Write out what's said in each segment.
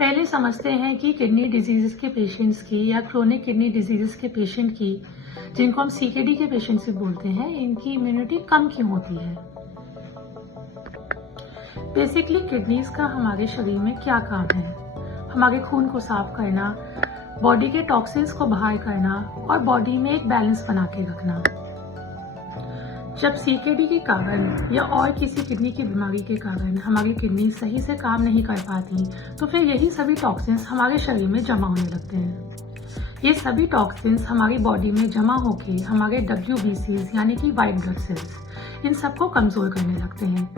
पहले समझते हैं कि किडनी डिजीज़ के पेशेंट्स की या क्रोनिक किडनी डिजीज़ के पेशेंट की, जिनको हम सीकेडी के पेशेंट्स भी बोलते हैं, इनकी इम्यूनिटी कम क्यों होती है। बेसिकली किडनीज का हमारे शरीर में क्या काम है? हमारे खून को साफ करना, बॉडी के टॉक्सिन्स को बाहर करना और बॉडी में एक बैलेंस बना के रखना। जब सीकेडी के कारण या और किसी किडनी की बीमारी के कारण हमारी किडनी सही से काम नहीं कर पाती, तो फिर यही सभी टॉक्सिन्स हमारे शरीर में जमा होने लगते हैं। ये सभी टॉक्सिन्स हमारी बॉडी में जमा होके हमारे WBCs यानी कि व्हाइट ब्लड सेल्स, इन सबको कमजोर करने लगते हैं।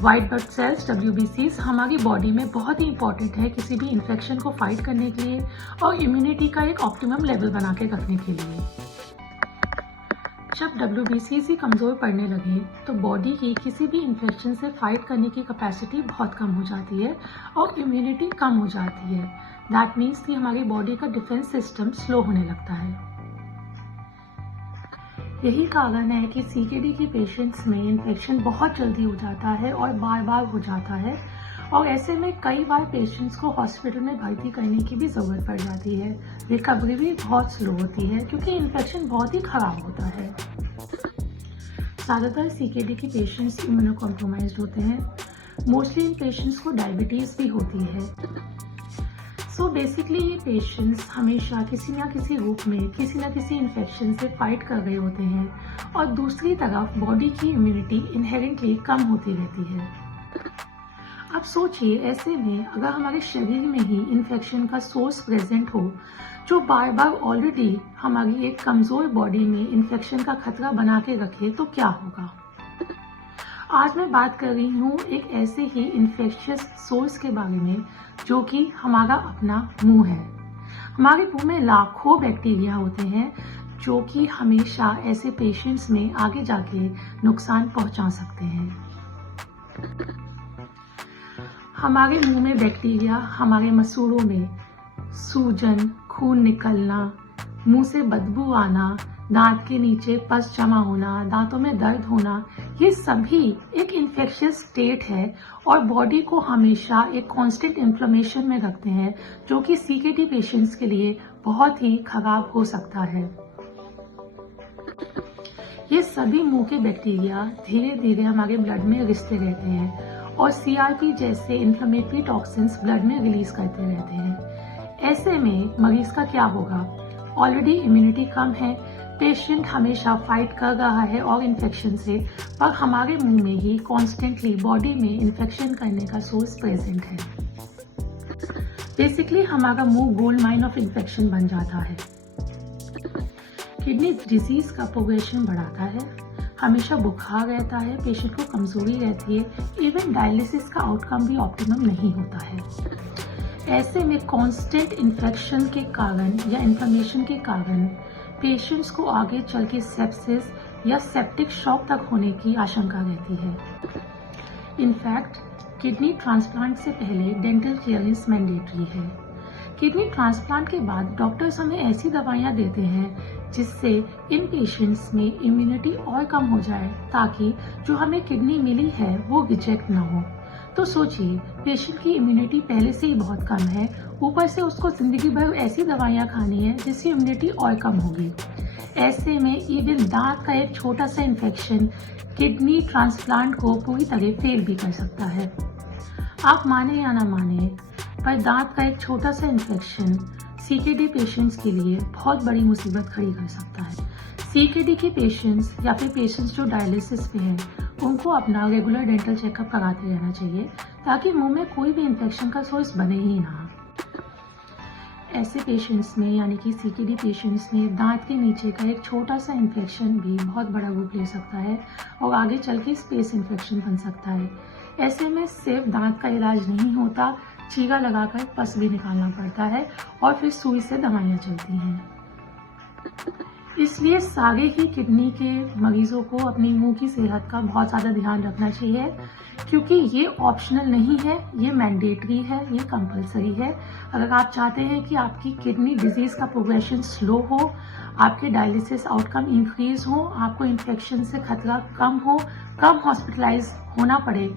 व्हाइट ब्लड सेल्स WBCs हमारी बॉडी में बहुत ही इंपॉर्टेंट है किसी भी इन्फेक्शन को फाइट करने के लिए और इम्यूनिटी का एक ऑप्टिमम लेवल बना के रखने के लिए। जब WBCs ही कमजोर पड़ने लगे तो बॉडी की किसी भी इन्फेक्शन से फाइट करने की कैपेसिटी बहुत कम हो जाती है और इम्यूनिटी कम हो जाती है। दैट मीन्स कि हमारी बॉडी का डिफेंस सिस्टम स्लो होने लगता है। यही कारण है कि सीकेडी के पेशेंट्स में इन्फेक्शन बहुत जल्दी हो जाता है और बार बार हो जाता है और ऐसे में कई बार पेशेंट्स को हॉस्पिटल में भर्ती करने की भी ज़रूरत पड़ जाती है। रिकवरी भी बहुत स्लो होती है क्योंकि इन्फेक्शन बहुत ही खराब होता है। ज़्यादातर सीकेडी के पेशेंट्स इम्यूनो कॉम्प्रोमाइज्ड होते हैं। मोस्टली इन पेशेंट्स को डायबिटीज़ भी होती है। सो बेसिकली ये पेशेंट्स हमेशा किसी न किसी रूप में किसी न किसी इन्फेक्शन से फाइट कर रहे होते हैं और दूसरी तरफ बॉडी की इम्यूनिटी इनहेरेंटली कम होती रहती है। अब सोचिए, ऐसे में अगर हमारे शरीर में ही इन्फेक्शन का सोर्स प्रेजेंट हो जो बार बार ऑलरेडी हमारी एक कमजोर बॉडी में इन्फेक्शन का खतरा बना के रखे तो क्या होगा। आज मैं बात कर रही हूँ एक ऐसे ही इन्फेक्शियस सोर्स के बारे में जो कि हमारा अपना मुंह है। हमारे मुंह में लाखों बैक्टीरिया होते हैं जो कि हमेशा ऐसे पेशेंट्स में आगे जाके नुकसान पहुंचा सकते हैं। हमारे मुंह में बैक्टीरिया हमारे मसूड़ों में सूजन, खून निकलना, मुंह से बदबू आना, दांत के नीचे पस जमा होना, दांतों में दर्द होना, ये सभी एक इन्फेक्शियस स्टेट है और बॉडी को हमेशा एक कांस्टेंट इन्फ्लेमेशन में रखते हैं जो कि सीकेडी पेशेंट्स के लिए बहुत ही खराब हो सकता है। ये सभी मुंह के बैक्टीरिया धीरे धीरे हमारे ब्लड में रिश्ते रहते हैं और CRP जैसे इन्फ्लेमेटरी टॉक्सिन्स ब्लड में रिलीज करते रहते हैं। ऐसे में मरीज का क्या होगा? ऑलरेडी इम्यूनिटी कम है, पेशेंट हमेशा फाइट कर रहा है और इन्फेक्शन से, पर हमारे मुंह में ही कॉन्स्टेंटली बॉडी में इन्फेक्शन करने का सोर्स प्रेजेंट है। बेसिकली हमारा मुंह गोल्ड माइन ऑफ इन्फेक्शन बन जाता है। किडनी डिजीज का प्रोग्रेशन बढ़ाता है, हमेशा बुखार रहता है, पेशेंट को कमजोरी रहती है, इवन डायलिसिस का आउटकम भी ऑप्टिमम नहीं होता है। ऐसे में कांस्टेंट इन्फेक्शन के कारण या इन्फ्लेमेशन के कारण पेशेंट्स को आगे चल के सेप्सिस या सेप्टिक शॉक तक होने की आशंका रहती है। इनफैक्ट किडनी ट्रांसप्लांट से पहले डेंटल क्लियरेंस मैंडेटरी है। किडनी ट्रांसप्लांट के बाद डॉक्टर्स हमें ऐसी दवाइयां देते हैं जिससे इन पेशेंट्स में इम्यूनिटी और कम हो जाए ताकि जो हमें किडनी मिली है वो रिजेक्ट ना हो। तो सोचिए, पेशेंट की इम्यूनिटी पहले से ही बहुत कम है, ऊपर से उसको जिंदगी भर ऐसी दवाइयां खानी है जिससे इम्यूनिटी और कम होगी। ऐसे में इवन दांत का एक छोटा सा इन्फेक्शन किडनी ट्रांसप्लांट को पूरी तरह फेल भी कर सकता है। आप माने या ना माने, पर दांत का एक छोटा सा इन्फेक्शन सीकेडी पेशेंट्स के लिए बहुत बड़ी मुसीबत खड़ी कर सकता है। सीकेडी के पेशेंट्स या फिर पेशेंट्स जो डायलिसिस पे हैं, उनको अपना रेगुलर डेंटल चेकअप कराते रहना चाहिए ताकि मुंह में कोई भी इन्फेक्शन का सोर्स बने ही ना। ऐसे पेशेंट्स में यानी कि सीकेडी पेशेंट्स में दांत के नीचे का एक छोटा सा इन्फेक्शन भी बहुत बड़ा रूप ले सकता है और आगे चल के स्पेस इन्फेक्शन बन सकता है। ऐसे में सिर्फ दांत का इलाज नहीं होता, चीरा लगाकर पस भी निकालना पड़ता है और फिर सुई से दवाइयां चलती हैं। इसलिए सारे ही किडनी के मरीजों को अपनी मुंह की सेहत का बहुत ज़्यादा ध्यान रखना चाहिए क्योंकि ये ऑप्शनल नहीं है, ये मैंडेटरी है, ये कंपलसरी है। अगर आप चाहते हैं कि आपकी किडनी डिजीज का प्रोग्रेशन स्लो हो, आपके डायलिसिस आउटकम इंक्रीज हो, आपको इन्फेक्शन से खतरा कम हो, कम हॉस्पिटलाइज होना पड़े,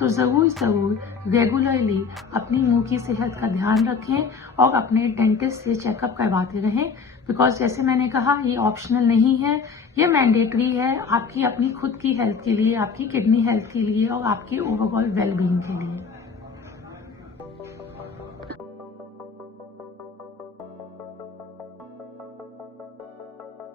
तो ज़रूर रेगुलरली अपनी मुंह की सेहत का ध्यान रखें और अपने डेंटिस्ट से चेकअप करवाते रहें, बिकॉज जैसे मैंने कहा ये ऑप्शनल नहीं है, ये मैंडेटरी है आपकी अपनी खुद की हेल्थ के लिए, आपकी किडनी हेल्थ के लिए और आपके ओवरऑल वेलबींग के लिए।